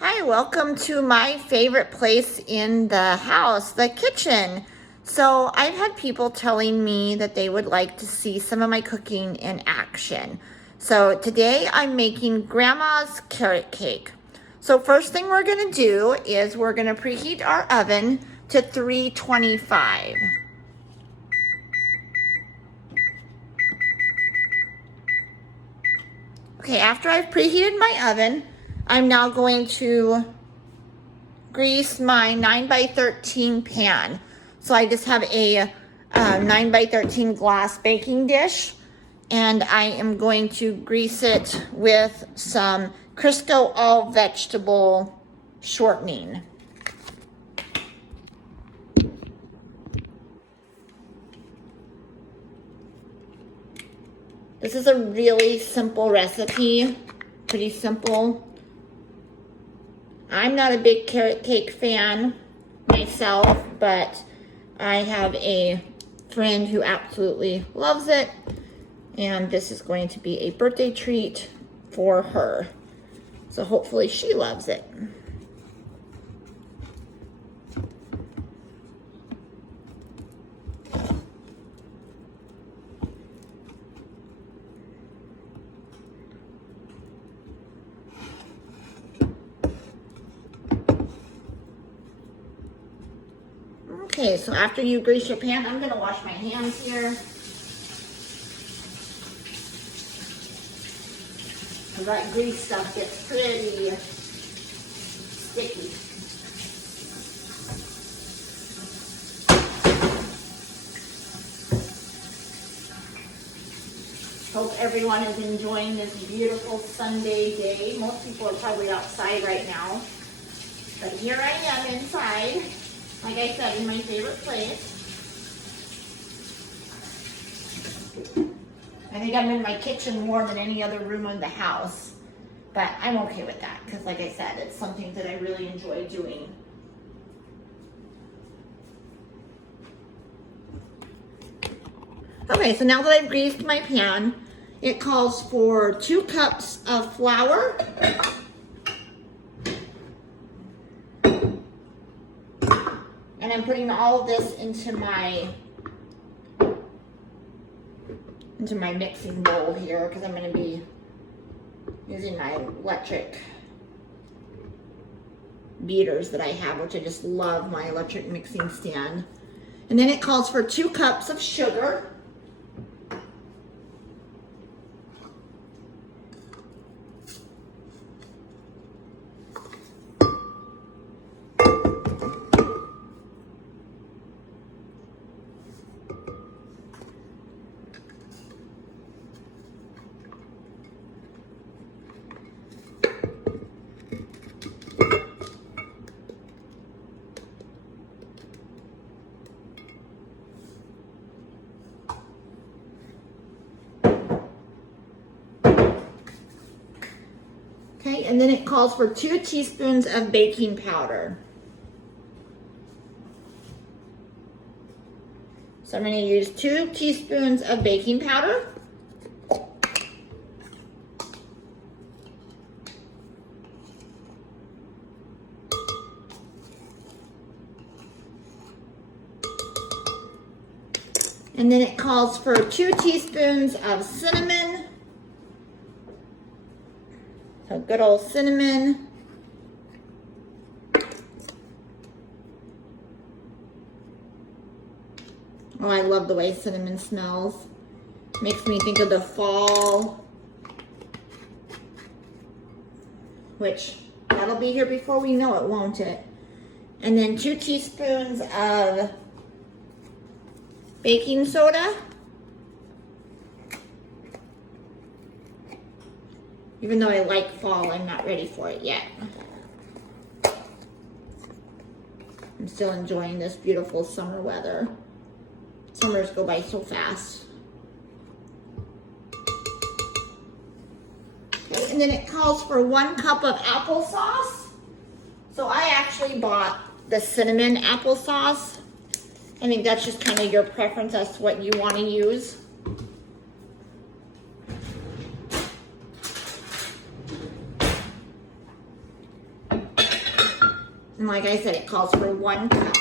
Hi, welcome to my favorite place in the house, the kitchen. So I've had people telling me that they would like to see some of my cooking in action. So today I'm making grandma's carrot cake. So first thing we're gonna do is we're gonna preheat our oven to 325. Okay, after I've preheated my oven, I'm now going to grease my 9x13 pan. So I just have a 9x13 glass baking dish, and I am going to grease it with some Crisco all vegetable shortening. This is a really simple recipe, pretty simple. I'm not a big carrot cake fan myself, but I have a friend who absolutely loves it, and this is going to be a birthday treat for her. So hopefully she loves it. Okay, so after you grease your pan, I'm gonna wash my hands here. Cause that grease stuff gets pretty sticky. Hope everyone is enjoying this beautiful Sunday day. Most people are probably outside right now, but here I am inside. Like I said, in my favorite place. I think I'm in my kitchen more than any other room in the house. But I'm okay with that because, like I said, it's something that I really enjoy doing. Okay, so now that I've greased my pan, it calls for 2 cups of flour. And I'm putting all of this into my mixing bowl here because I'm going to be using my electric beaters that I have, which I just love my electric mixing stand. And then it calls for 2 cups of sugar. Okay, and then it calls for 2 teaspoons of baking powder. So I'm going to use 2 teaspoons of baking powder. And then it calls for 2 teaspoons of cinnamon. So good old cinnamon. Oh, I love the way cinnamon smells. Makes me think of the fall. Which, that'll be here before we know it, won't it? And then 2 teaspoons of baking soda. Even though I like fall, I'm not ready for it yet. I'm still enjoying this beautiful summer weather. Summers go by so fast. Okay, and then it calls for 1 cup of applesauce. So I actually bought the cinnamon applesauce. I think that's just kind of your preference as to what you want to use. And like I said, it calls for 1 cup.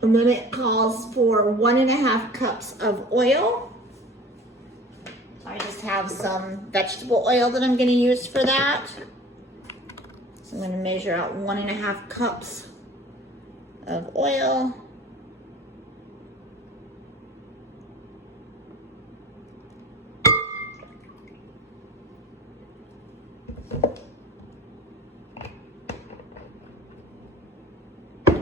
And then it calls for 1.5 cups of oil. I just have some vegetable oil that I'm going to use for that. So I'm going to measure out 1.5 cups of oil.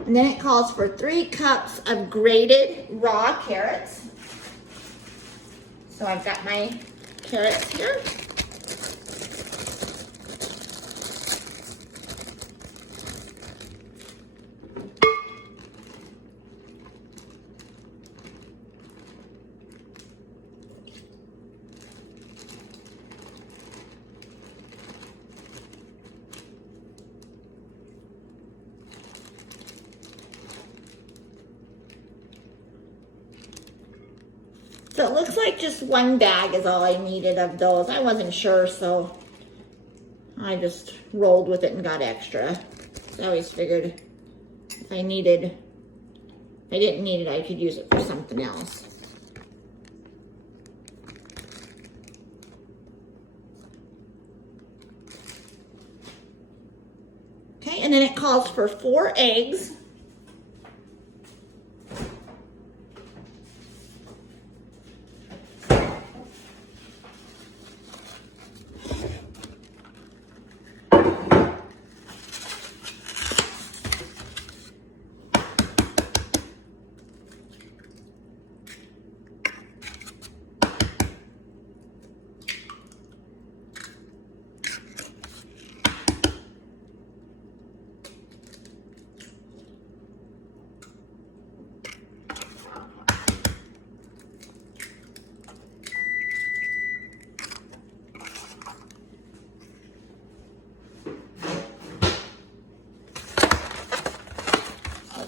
And then it calls for 3 cups of grated raw carrots. So I've got my carrots here. So it looks like just 1 bag is all I needed of those. I wasn't sure, so I just rolled with it and got extra. I always figured if I didn't need it, I could use it for something else. Okay, and then it calls for 4 eggs.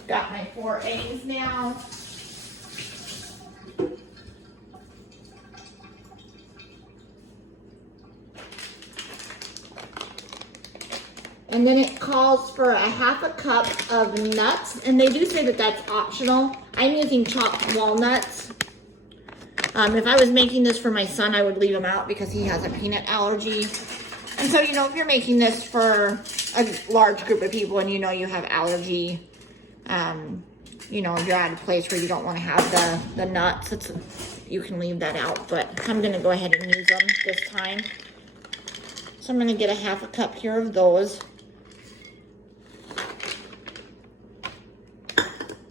Got my 4 eggs now. And then it calls for 1/2 cup of nuts, and they do say that that's optional. I'm using chopped walnuts. If I was making this for my son, I would leave him out because he has a peanut allergy. And so, you know, if you're making this for a large group of people and you know you have allergy, you know, if you're at a place where you don't want to have the nuts, you can leave that out. But I'm going to go ahead and use them this time. So I'm going to get 1/2 cup here of those.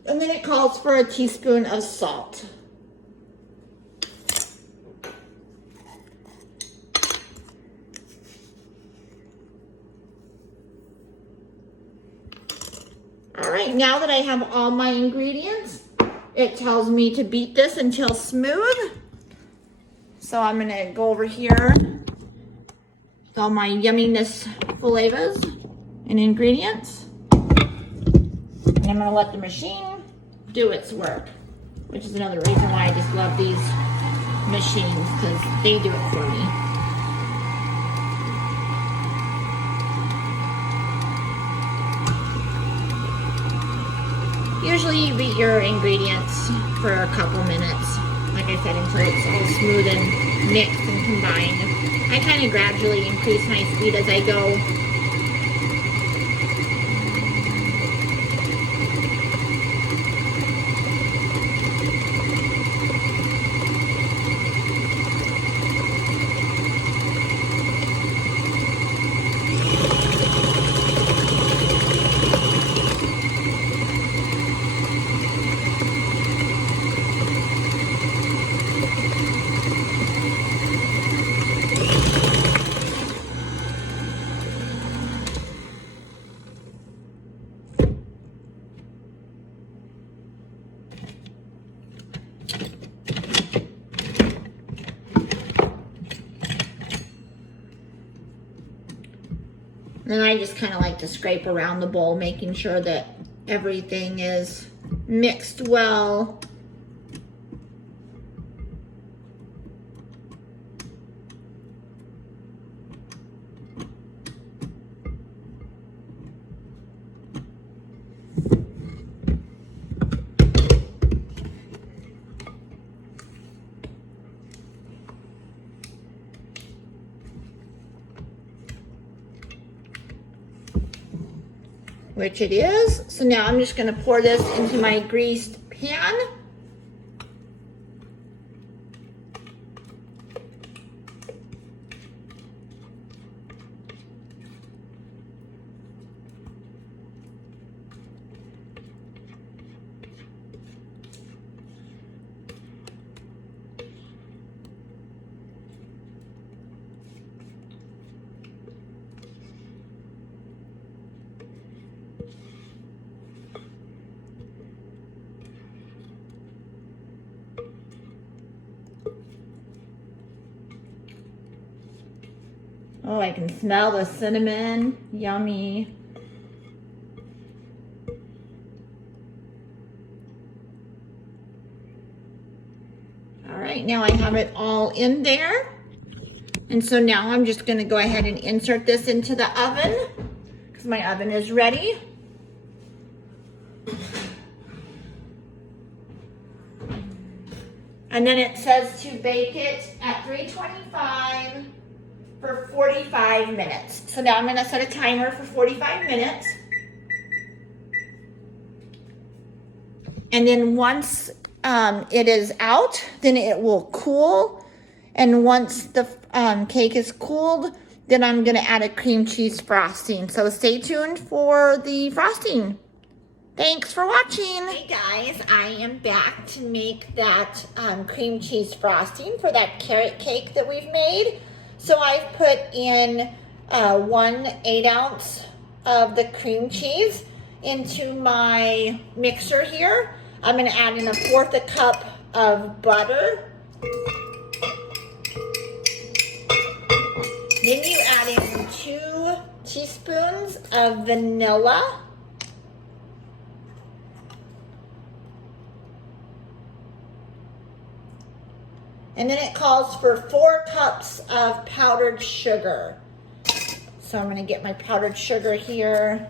And then it calls for a teaspoon of salt. All right, now that I have all my ingredients, it tells me to beat this until smooth. So I'm gonna go over here with all my yumminess flavors and ingredients. And I'm gonna let the machine do its work, which is another reason why I just love these machines, because they do it for me. Usually you beat your ingredients for a couple minutes, like I said, until it's all smooth and mixed and combined. I kind of gradually increase my speed as I go. And I just kind of like to scrape around the bowl, making sure that everything is mixed well. Which it is. So now I'm just going to pour this into my greased pan. Oh, I can smell the cinnamon. Yummy. All right, now I have it all in there. And so now I'm just gonna go ahead and insert this into the oven because my oven is ready. And then it says to bake it at 325 for 45 minutes. So now I'm gonna set a timer for 45 minutes. And then once it is out, then it will cool. And once the cake is cooled, then I'm gonna add a cream cheese frosting. So stay tuned for the frosting. Thanks for watching. Hey guys, I am back to make that cream cheese frosting for that carrot cake that we've made. So I've put in 1 8-ounce of the cream cheese into my mixer here. I'm gonna add in 1/4 cup of butter. Then you add in 2 teaspoons of vanilla. And then it calls for 4 cups of powdered sugar. So I'm gonna get my powdered sugar here.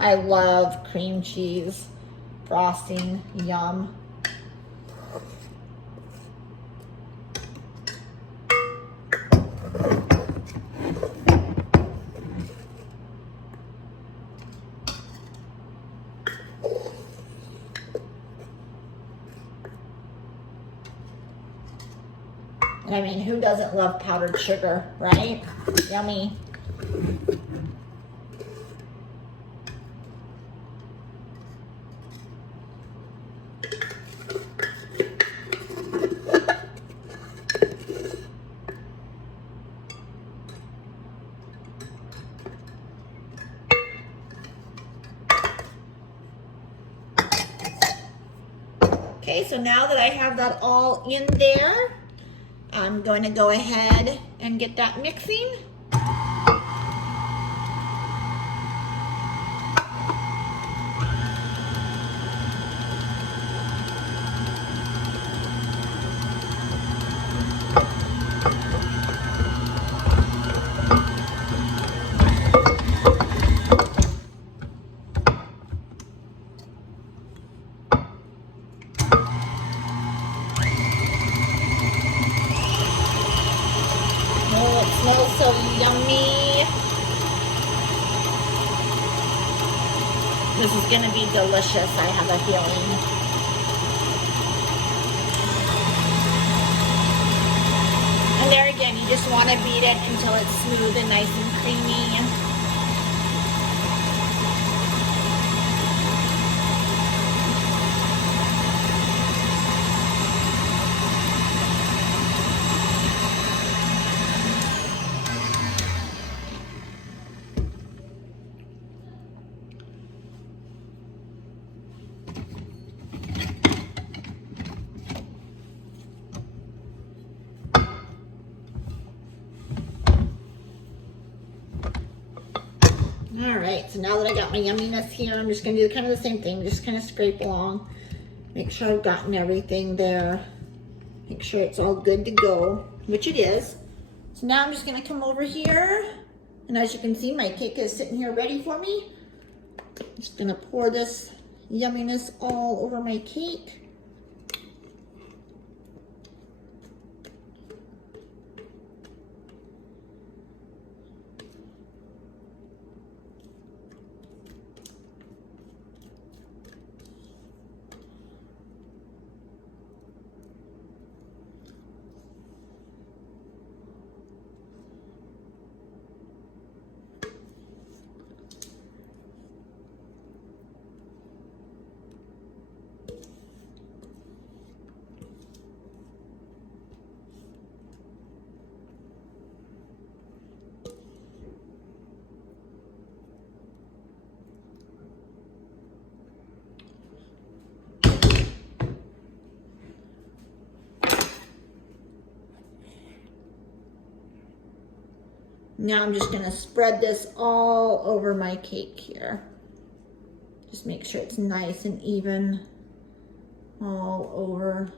I love cream cheese frosting, yum. I mean, who doesn't love powdered sugar, right? Yummy. Okay, so now that I have that all in there, I'm going to go ahead and get that mixing. Smells so yummy. This is gonna be delicious, I have a feeling. And there again, you just wanna beat it until it's smooth and nice and creamy. right, so now that I got my yumminess here, I'm just gonna do kind of the same thing. Just kind of scrape along. Make sure I've gotten everything there. Make sure it's all good to go, which it is. So now I'm just gonna come over here. And as you can see, my cake is sitting here ready for me. Just gonna pour this yumminess all over my cake. Now I'm just gonna spread this all over my cake here. Just make sure it's nice and even all over.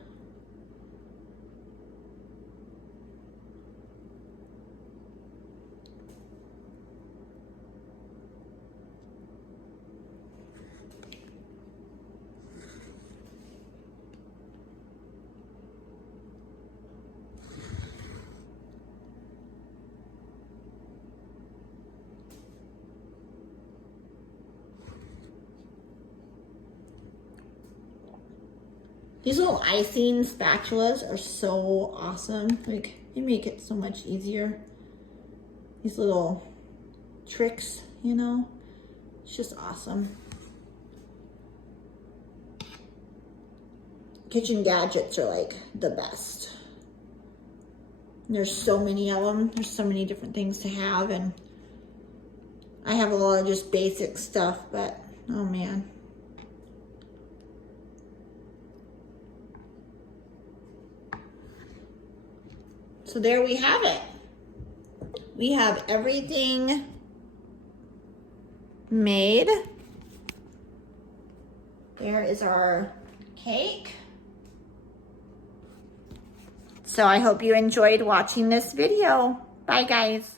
These little icing spatulas are so awesome. Like, they make it so much easier. These little tricks, you know, it's just awesome. Kitchen gadgets are like the best. And there's so many of them. There's so many different things to have, and I have a lot of just basic stuff, but oh man. So there we have it. We have everything made. There is our cake. So I hope you enjoyed watching this video. Bye guys.